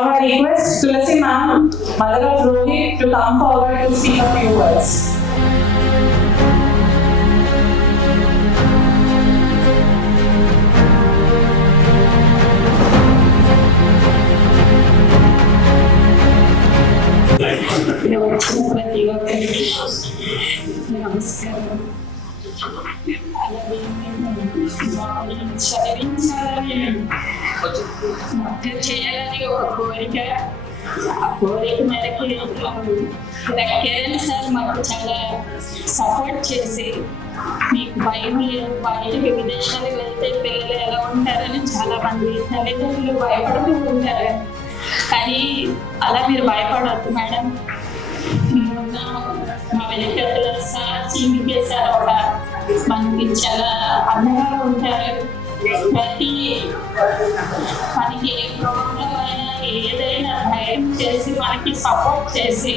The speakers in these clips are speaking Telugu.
Now I request Tulasi ma'am, mother of Rohit, to come forward to speak a few words. నమస్కారం. చదివించాలని చేయాలని ఒక కోరిక. ఆ కోరిక మేరకు కిరణ్ సార్ మాకు చాలా సపోర్ట్ చేసి, మీకు భయం లేదు, బయటకి విదేశాలకు వెళ్తే పిల్లలు ఎలా ఉంటారని చాలా మంది తల్లిదండ్రులు భయపడుతూ ఉంటారు. కానీ అలా మీరు భయపడవద్దు మేడం. మా వెనకల సార్ చీమికే సార్ కూడా మనకి చాలా అందంగా ఉంటారు. మనకి ఏ ప్రాబ్లం అయినా ఏదైనా ధైర్యం చేసి మనకి సపోర్ట్ చేసి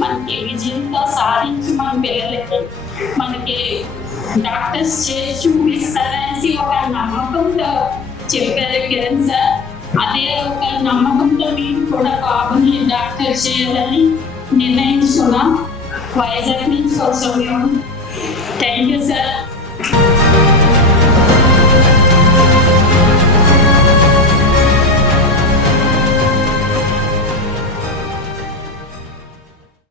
మనకి విజయంతో సాధించి మన పిల్లలకి మనకి డాక్టర్స్ చేసి చూపిస్తారనేసి ఒక నమ్మకంతో చెప్పారు కిరణ్ సార్. అదే ఒక నమ్మకంతో మీరు కూడా బాబుని డాక్టర్ చేయాలని నిర్ణయించుకున్నాం. వైజాగ్ నుంచి వచ్చాం మేము. Thank you sir.